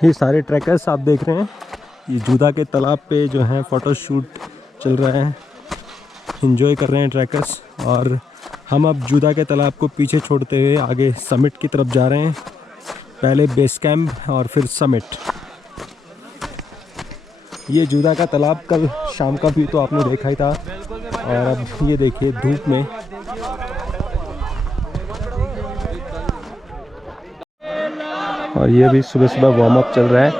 ये सारे ट्रैकर्स आप देख रहे हैं, ये जूदा के तालाब पे जो है फ़ोटो शूट चल रहा है, एंजॉय कर रहे हैं ट्रैकर्स। और हम अब जूदा के तालाब को पीछे छोड़ते हुए आगे समिट की तरफ जा रहे हैं। पहले बेस कैंप और फिर समिट। ये जूदा का तालाब कल शाम का भी तो आपने देखा ही था, और अब ये देखिए धूप में। और ये भी सुबह सुबह वार्म अप चल रहा है।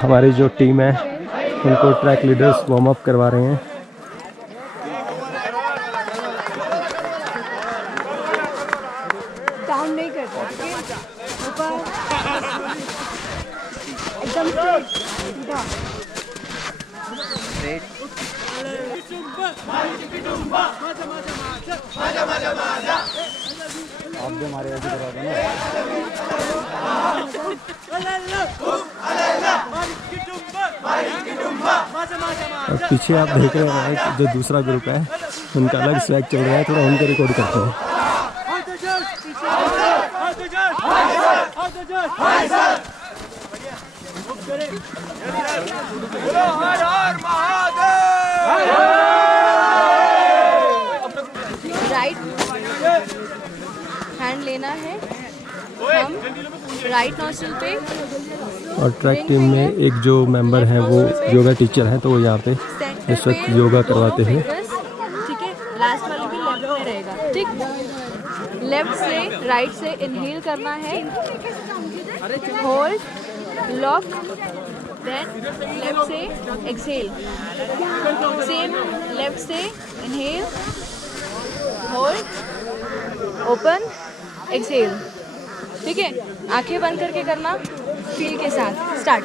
हमारी जो टीम है उनको ट्रैक लीडर्स वार्म अप करवा रहे हैं। डाउन नहीं करता, ऊपर एकदम सीधा। आप भी हमारे ऐसे करा दो ना। और पीछे आप देख रहे हैं कि जो दूसरा ग्रुप है उनका अलग स्वैग चल रहा है, थोड़ा उनको रिकॉर्ड करते हैं। राइट हैंड लेना है, हम राइट नोस्ट्रिल पे। और ट्रैक टीम में एक जो मेंबर हैं वो योगा टीचर हैं, तो वो यहाँ पे इस वक्त योगा करवाते हैं। ठीक है, लास्ट वाले भी लेफ्ट में रहेगा। ठीक, लेफ्ट से राइट से इनहेल करना है, होल्ड, लॉक, देन लेफ्ट से एक्सहेल। सेम लेफ्ट से इनहेल, होल्ड, ओपन, एक्सहेल। ठीक है, आंखें बंद करके करना, फील के साथ। स्टार्ट।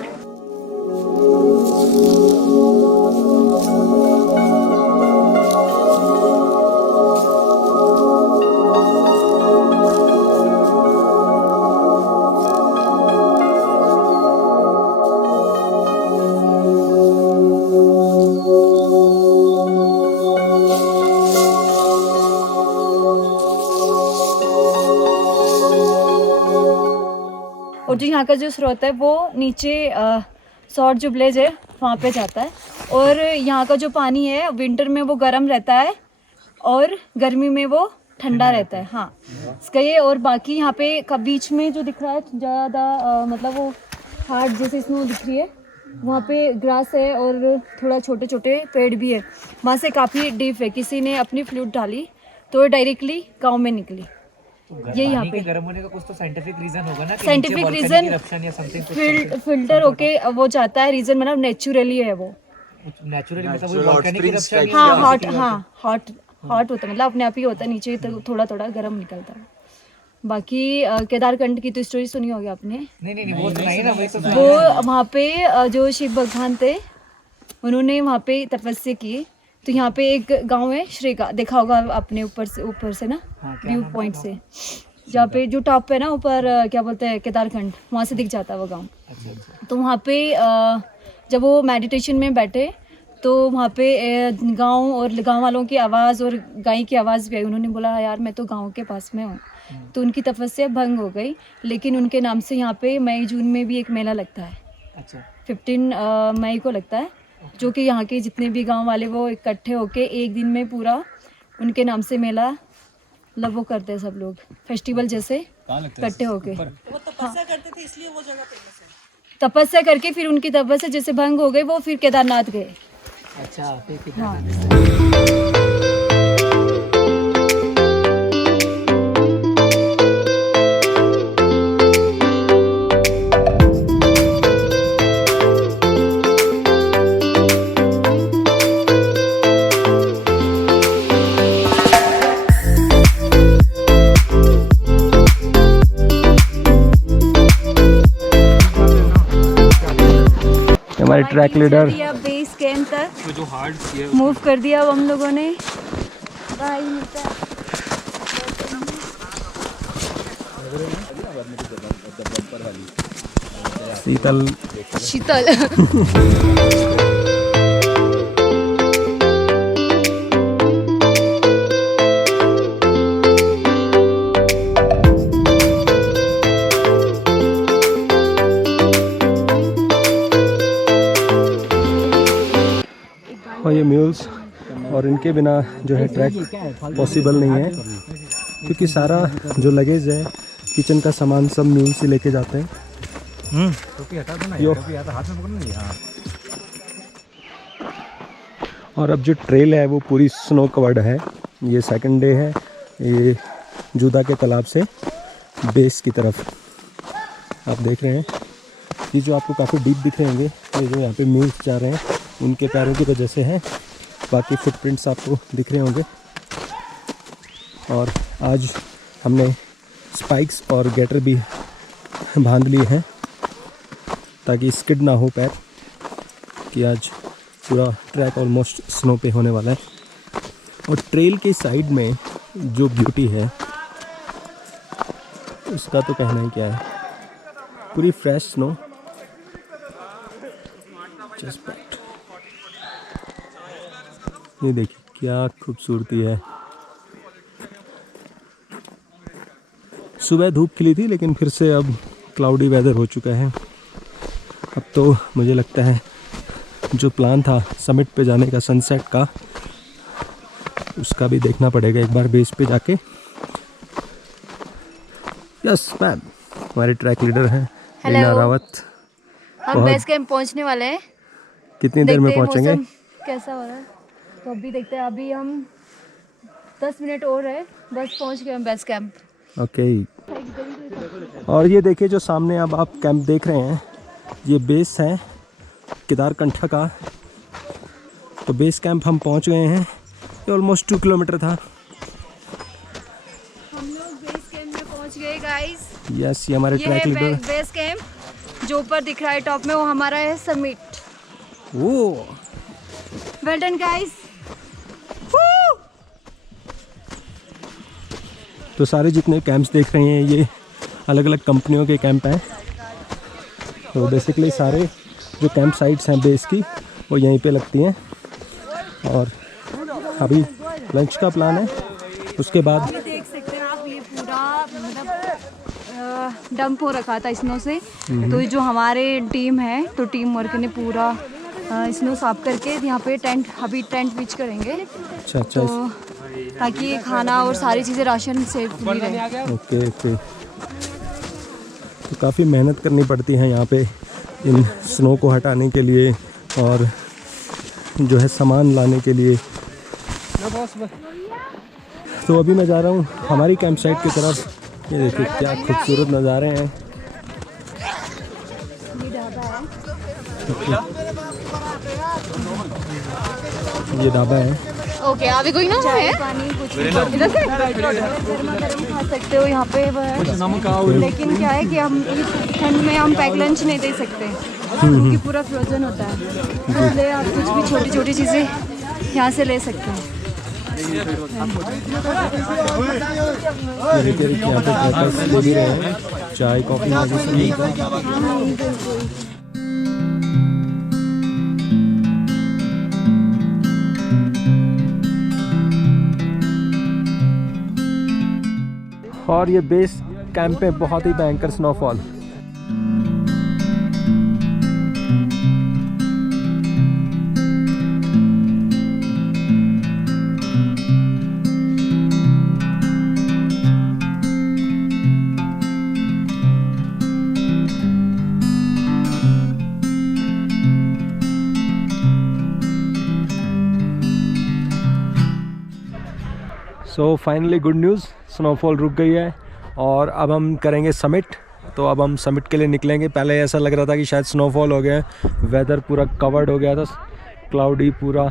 और जो यहाँ का जो स्रोत है वो नीचे सौर जो विलेज है वहाँ पे जाता है। और यहाँ का जो पानी है विंटर में वो गर्म रहता है और गर्मी में वो ठंडा रहता है। हाँ, इसका ये। और बाकी यहाँ पे बीच में जो दिख रहा है ज़्यादा मतलब वो हार्ड जैसे स्नो दिख रही है, वहाँ पे ग्रास है और थोड़ा छोटे छोटे पेड़ भी है। वहाँ से काफ़ी डीप है, किसी ने अपनी फ्लूट डाली तो डायरेक्टली गाँव में निकली। ये यहाँ पे गर्म होने का कुछ तो साइंटिफिक रीजन होगा ना, साइंटिफिक रीजन फिल्टर होके वो जाता है। रीजन मतलब नेचुरली है वो, नेचुरली मतलब वो वोल्केनिक इरप्शन। हाँ, हॉट होता है, मतलब अपने आप ही होता है, नीचे तो थोड़ा थोड़ा गर्म निकलता है। बाकी केदारखंड की तो स्टोरी सुनी होगी आपने। नहीं वो तो नहीं ना, वो वहाँ पे जो शिव भगवान थे उन्होंने वहाँ पे तपस्या की। तो यहाँ पे एक गांव है श्रीका, देखा होगा आपने ऊपर से ना, व्यू पॉइंट से, जहाँ पे जो टॉप है ना ऊपर, क्या बोलते हैं, केदारखंड, वहाँ से दिख जाता है वो गांव। तो वहाँ पे जब वो मेडिटेशन में बैठे तो वहाँ पे गांव और गांव वालों की आवाज़ और गाय की आवाज़ भी आई। उन्होंने बोला यार मैं तो गांव के पास में हूँ। तो उनकी तपस्या भंग हो गई, लेकिन उनके नाम से यहाँ पे मई जून में भी एक मेला लगता है। 15 मई को लगता है, जो कि यहाँ के जितने भी गांव वाले वो इकट्ठे होके एक दिन में पूरा उनके नाम से मेला मतलब वो करते हैं सब लोग, फेस्टिवल जैसे इकट्ठे होके। वो तपस्या करते थे इसलिए वो जगह फेमस है। तपस्या करके फिर उनकी तपस्या जैसे भंग हो गई, वो फिर केदारनाथ गए। अच्छा, हाँ। हमारे ट्रैक लीडर बेस कैंप तक जो हार्ड मूव कर दिया अब हम लोगों ने। भाई मिलता है शीतल और ये म्यूल्स, और इनके बिना जो है ट्रैक पॉसिबल नहीं है, क्योंकि सारा जो लगेज है, किचन का सामान सब म्यूल से लेके जाते हैं। और अब जो ट्रेल है वो पूरी स्नो कवर्ड है। ये सेकंड डे है, ये जूदा के तालाब से बेस की तरफ आप देख रहे हैं। ये जो आपको काफ़ी डीप दिख रहे होंगे, ये जो यहाँ पे म्यूल्स जा रहे हैं उनके पैरों की वजह से है, बाकी फुटप्रिंट्स आपको दिख रहे होंगे। और आज हमने स्पाइक्स और गेटर भी बांध लिए हैं ताकि स्किड ना हो पैर, कि आज पूरा ट्रैक ऑलमोस्ट स्नो पे होने वाला है। और ट्रेल के साइड में जो ब्यूटी है उसका तो कहना ही क्या है, पूरी फ्रेश स्नो। ये देखिए क्या खूबसूरती है। सुबह धूप खिली थी, लेकिन फिर से अब क्लाउडी वेदर हो चुका है। अब तो मुझे लगता है जो प्लान था समिट पे जाने का, सनसेट का, उसका भी देखना पड़ेगा एक बार बेस पे जाके। यस मैम, हमारे ट्रैक लीडर हैं रीना रावत। हम बेस कैंप पहुंचने वाले हैं। कितनी देर में पहुंचेंगे? कैसा हो रहा है तो अभी देखते हैं। अभी हम 10 मिनट और है, बस पहुंच गए हम बेस कैंप। ओके। और ये देखिए जो सामने अब आप कैंप देख रहे हैं, ये बेस है केदारकंठा का। तो बेस कैंप हम पहुंच गए हैं। ये ऑलमोस्ट 2 किलोमीटर था। हम लोग बेस कैंप में पहुंच गए गाइस। यस, ये हमारे ट्रैक लीडर। बेस कैंप जो ऊपर दिख रहा है टॉप में, वो हमारा है समिट। वो वेल डन गाइस। तो सारे जितने कैंप्स देख रहे हैं ये अलग अलग कंपनियों के कैंप हैं। तो बेसिकली सारे जो कैंप साइट्स हैं बेस की, वो यहीं पे लगती हैं। और अभी लंच का प्लान है, उसके बाद देख सकते हैं आप, ये पूरा मतलब डंप हो रखा था स्नो से। तो जो हमारे टीम है, तो टीम वर्क ने पूरा स्नो साफ करके यहाँ पे अभी टेंट पिच करेंगे। अच्छा तो ताकि खाना और सारी चीज़ें राशन सेफली रहे। ओके। तो काफ़ी मेहनत करनी पड़ती है यहाँ पे इन स्नो को हटाने के लिए और जो है सामान लाने के लिए। तो अभी मैं जा रहा हूँ हमारी कैंप साइट की तरफ। ये देखिए क्या खूबसूरत नज़ारे हैं। ये ढाबा है। ओके, अभी कोई ना है पानी कुछ इधर से गर्मा गर्म खा सकते हो यहाँ पे वो है। लेकिन क्या है कि हम इस ठंड में हम पैक लंच नहीं दे सकते क्योंकि पूरा फ्रोजन होता है, इसलिए आप कुछ भी छोटी छोटी चीज़ें यहाँ से ले सकते हैं। यहाँ पे ब्रेकफास्ट दे भी रहे हैं, चाय कॉफ़ी और ये बेस कैंप पे बहुत ही भयंकर snowfall. So finally good news, snowfall रुक गई है और अब हम करेंगे समिट। तो अब हम समिट के लिए निकलेंगे। पहले ऐसा लग रहा था कि शायद स्नोफॉल हो गया है, वेदर पूरा कवर्ड हो गया था, क्लाउडी पूरा,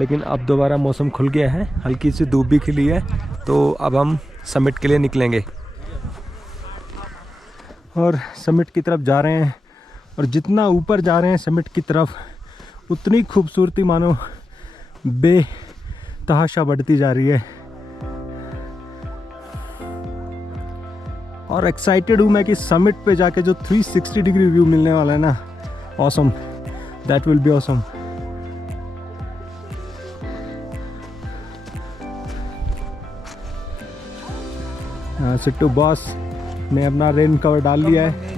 लेकिन अब दोबारा मौसम खुल गया है, हल्की सी धूप भी खिली है। तो अब हम समिट के लिए निकलेंगे और समिट की तरफ जा रहे हैं। और जितना ऊपर जा रहे हैं समिट की तरफ, उतनी खूबसूरती मानो बेतहाशा बढ़ती जा रही है। और एक्साइटेड हूँ मैं कि समिट पे जाके जो 360 डिग्री व्यू मिलने वाला है ना, awesome, that will be awesome. Sittu boss ने अपना रेन कवर डाल लिया है।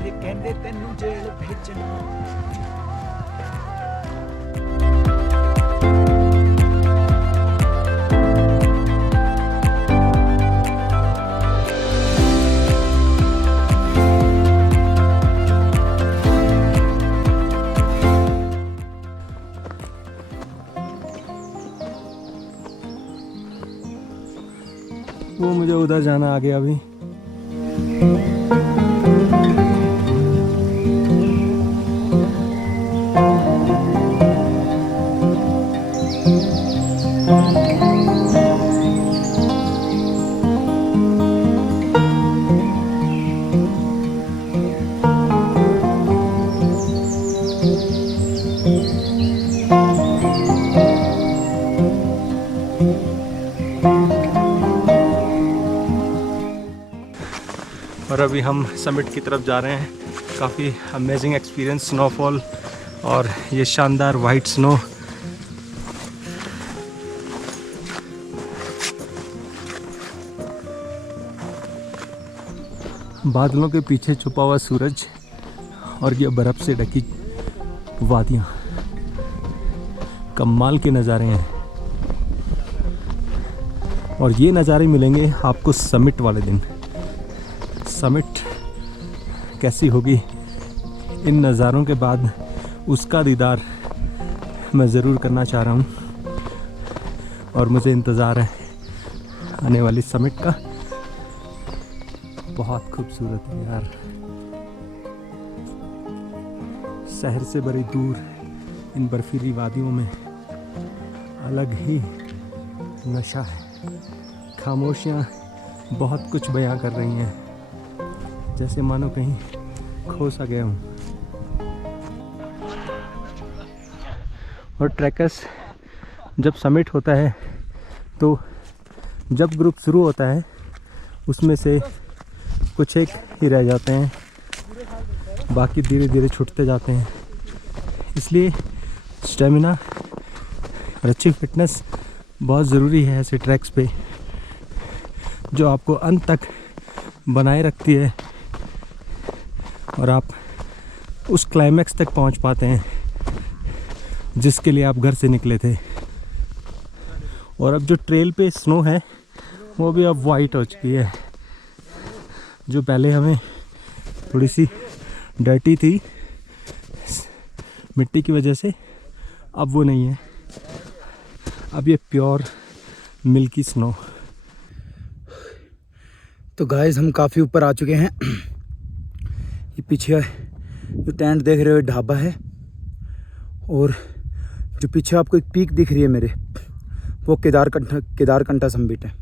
मुझे उधर जाना आगे अभी। और अभी हम समिट की तरफ जा रहे हैं। काफ़ी अमेजिंग एक्सपीरियंस, स्नोफॉल और ये शानदार वाइट स्नो। बादलों के पीछे छुपा हुआ सूरज और ये बर्फ़ से ढकी वादियाँ, कमाल के नज़ारे हैं। और ये नज़ारे मिलेंगे आपको समिट वाले दिन। समिट कैसी होगी इन नज़ारों के बाद, उसका दीदार मैं ज़रूर करना चाह रहा हूँ। और मुझे इंतज़ार है आने वाली समिट का। बहुत खूबसूरत है यार, शहर से बड़ी दूर इन बर्फीली वादियों में अलग ही नशा है। खामोशियाँ बहुत कुछ बयां कर रही हैं, जैसे मानो कहीं खो सा गया हूँ। और ट्रैकर्स जब समिट होता है तो जब ग्रुप शुरू होता है उसमें से कुछ एक ही रह जाते हैं, बाकी धीरे धीरे छूटते जाते हैं। इसलिए स्टेमिना और अच्छी फिटनेस बहुत ज़रूरी है ऐसे ट्रैक्स पे, जो आपको अंत तक बनाए रखती है और आप उस क्लाइमैक्स तक पहुंच पाते हैं जिसके लिए आप घर से निकले थे। और अब जो ट्रेल पे स्नो है वो भी अब वाइट हो चुकी है। जो पहले हमें थोड़ी सी डर्टी थी मिट्टी की वजह से, अब वो नहीं है। अब ये प्योर मिल्की स्नो। तो गाइस हम काफ़ी ऊपर आ चुके हैं। ये पीछे जो टेंट देख रहे हो ढाबा है, और जो पीछे आपको एक पीक दिख रही है मेरे, वो केदारकंठा समिट है।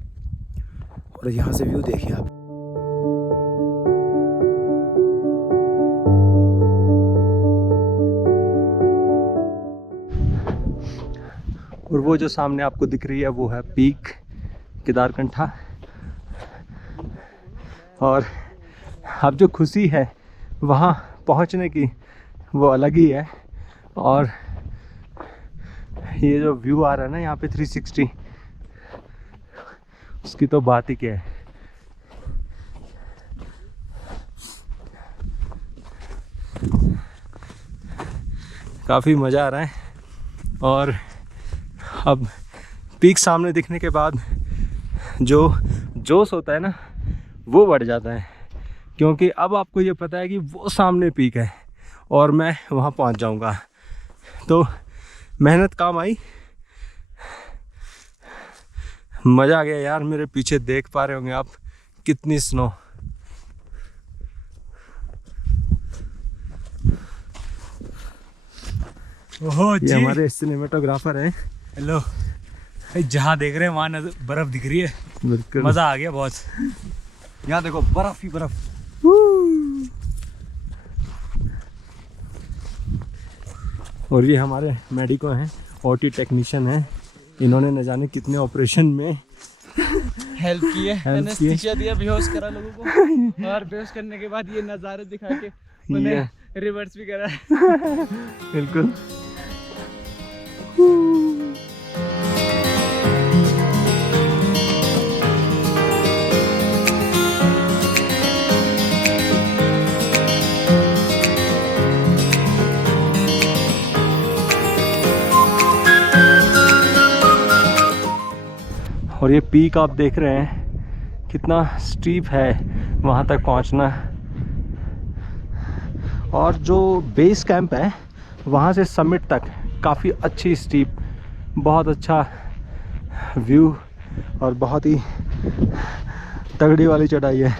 और यहाँ से व्यू देखिए आप। और वो जो सामने आपको दिख रही है वो है पीक केदारकंठा। और अब जो खुशी है वहाँ पहुँचने की वो अलग ही है। और ये जो व्यू आ रहा है ना यहाँ पे 360, उसकी तो बात ही क्या है। काफ़ी मज़ा आ रहा है। और अब पीक सामने दिखने के बाद जो जोश होता है ना वो बढ़ जाता है, क्योंकि अब आपको ये पता है कि वो सामने पीक है और मैं वहाँ पहुँच जाऊँगा। तो मेहनत काम आई, मज़ा आ गया यार। मेरे पीछे देख पा रहे होंगे आप कितनी स्नो। ओहो जी, ये हमारे सिनेमेटोग्राफर हैं। हेलो। जहाँ देख रहे हैं वहाँ बर्फ दिख रही है। बिल्कुल मज़ा आ गया बहुत। यहाँ देखो बर्फ ही बर्फ। और ये हमारे मेडिको हैं, ओटी टेक्नीशियन हैं। इन्होंने न जाने कितने ऑपरेशन में हेल्प की है, एनेस्थीसिया दिया, बेहोश करा लोगों को, और बेहोश करने के बाद ये नज़ारे दिखा के उन्हें रिवर्स भी करा। बिल्कुल। और ये पीक आप देख रहे हैं कितना स्टीप है वहाँ तक पहुँचना। और जो बेस कैंप है वहाँ से समिट तक काफ़ी अच्छी स्टीप, बहुत अच्छा व्यू और बहुत ही तगड़ी वाली चढ़ाई है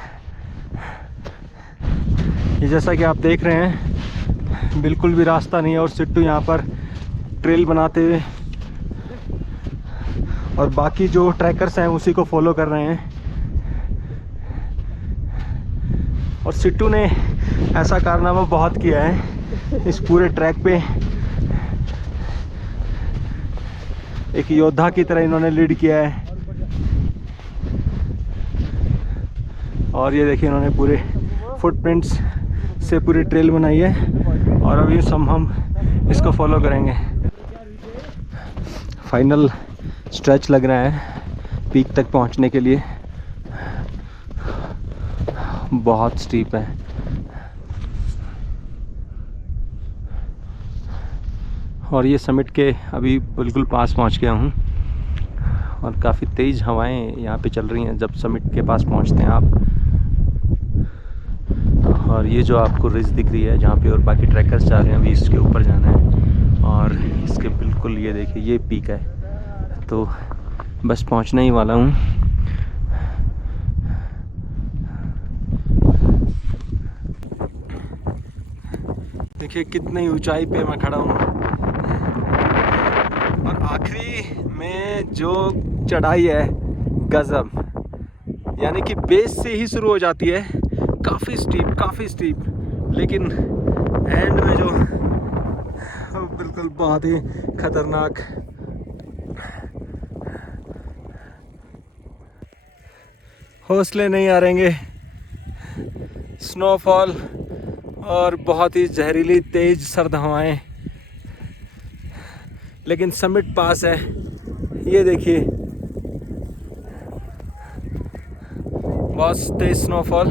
ये। जैसा कि आप देख रहे हैं बिल्कुल भी रास्ता नहीं है और सिट्टू यहाँ पर ट्रेल बनाते हुए और बाकी जो ट्रैकर्स हैं उसी को फॉलो कर रहे हैं। और सिट्टू ने ऐसा कारनामा बहुत किया है इस पूरे ट्रैक पे, एक योद्धा की तरह इन्होंने लीड किया है। और ये देखिए इन्होंने पूरे फुटप्रिंट्स से पूरी ट्रेल बनाई है और अभी हम इसको फॉलो करेंगे। फाइनल स्ट्रेच लग रहा है पीक तक पहुंचने के लिए, बहुत स्टीप है। और ये समिट के अभी बिल्कुल पास पहुंच गया हूं और काफ़ी तेज़ हवाएं यहाँ पे चल रही हैं जब समिट के पास पहुंचते हैं आप। और ये जो आपको रिज दिख रही है जहाँ पे और बाकी ट्रैकर्स जा रहे हैं, अभी इसके ऊपर जाना है और इसके बिल्कुल ये देखिए ये पीक है, तो बस पहुँचने ही वाला हूँ। देखिए कितनी ऊंचाई पे मैं खड़ा हूँ और आखिरी में जो चढ़ाई है गजब, यानी कि बेस से ही शुरू हो जाती है, काफ़ी स्टीप, लेकिन एंड में जो बिल्कुल बहुत ही खतरनाक। हौसले नहीं हारेंगे, स्नोफॉल और बहुत ही जहरीली तेज सर्द हवाएं, लेकिन समिट पास है। ये देखिए बहुत तेज स्नोफॉल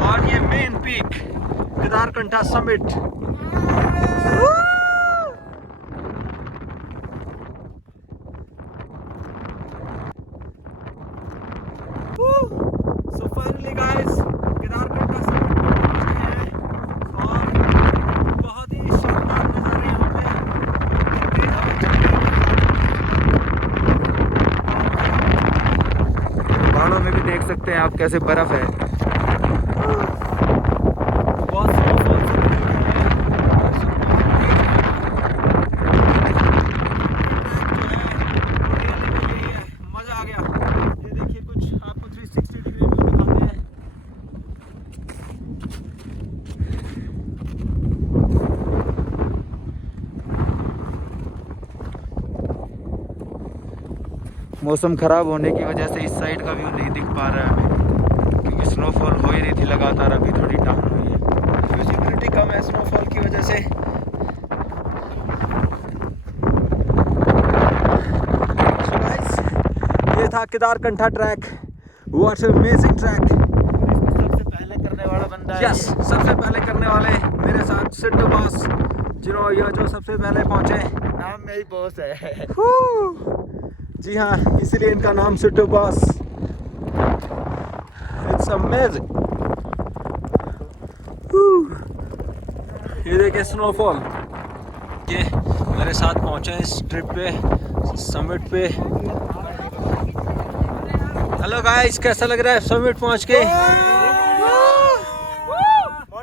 और ये main peak Kedarkantha summit. So finally guys, Kedarkantha summit पर पहुंच गए हैं और बहुत ही शानदार नज़ारे यहाँ पे। तेज हवा चल रही है, पहाड़ों में भी देख सकते हैं आप कैसे बर्फ है। बहुत स्नोफॉल चल रही है, मज़ा आ गया। ये देखिए कुछ आपको 360 डिग्री व्यू दिखाते हैं। मौसम ख़राब होने की वजह से इस साइड का व्यू नहीं दिख पा रहा है हमें, क्योंकि स्नोफॉल हो ही रही थी लगातार, अभी थोड़ी डाउन हुई है। विजिबिलिटी कम है स्नोफॉल की वजह से। So guys, ये था Kedarkantha track. What a amazing track. सबसे पहले करने वाला बंदा है। यस, सबसे पहले करने वाले मेरे साथ सिट्टू बॉस, जिन्होंने यह जो सबसे पहले पहुंचे। नाम मेरी बॉस है। जी हाँ, इसीलिए इनका नाम सिट्टू बॉस। It's amazing. ये देखिए स्नोफॉल, ये मेरे साथ पहुंचे इस ट्रिप पे, समिट पे। हेलो गाइस, कैसा लग रहा है समिट पहुंच के?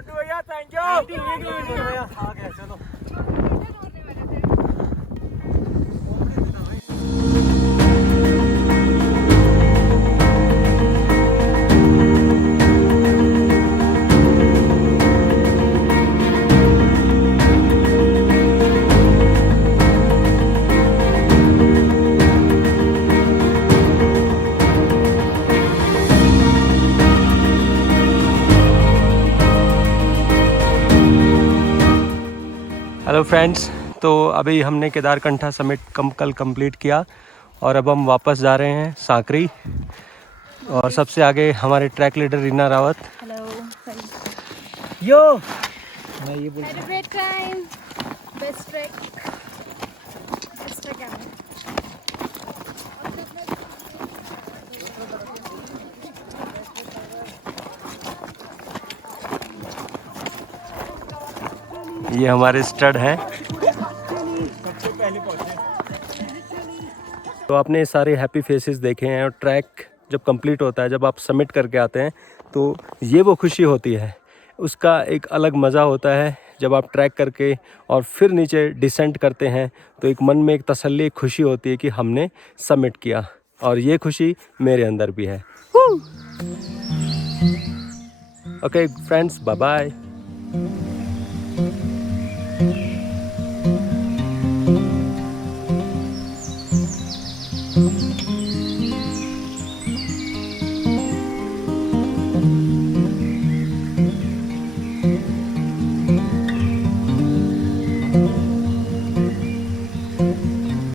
भैया थैंक यू। चलो हेलो फ्रेंड्स, तो अभी हमने केदारकंठा समिट कल कंप्लीट किया और अब हम वापस जा रहे हैं सांकरी। और सबसे आगे हमारे track leader Reena Rawat. Hello yo, मैं ये बोल had a great time, best track ever. ये हमारे स्टड हैं। तो आपने सारे हैप्पी फेसेस देखे हैं और ट्रैक जब कंप्लीट होता है, जब आप सबमिट करके आते हैं, तो ये वो खुशी होती है। उसका एक अलग मज़ा होता है जब आप ट्रैक करके और फिर नीचे डिसेंट करते हैं, तो एक मन में एक तसल्ली, एक खुशी होती है कि हमने सबमिट किया, और ये खुशी मेरे अंदर भी है। Okay friends, bye bye.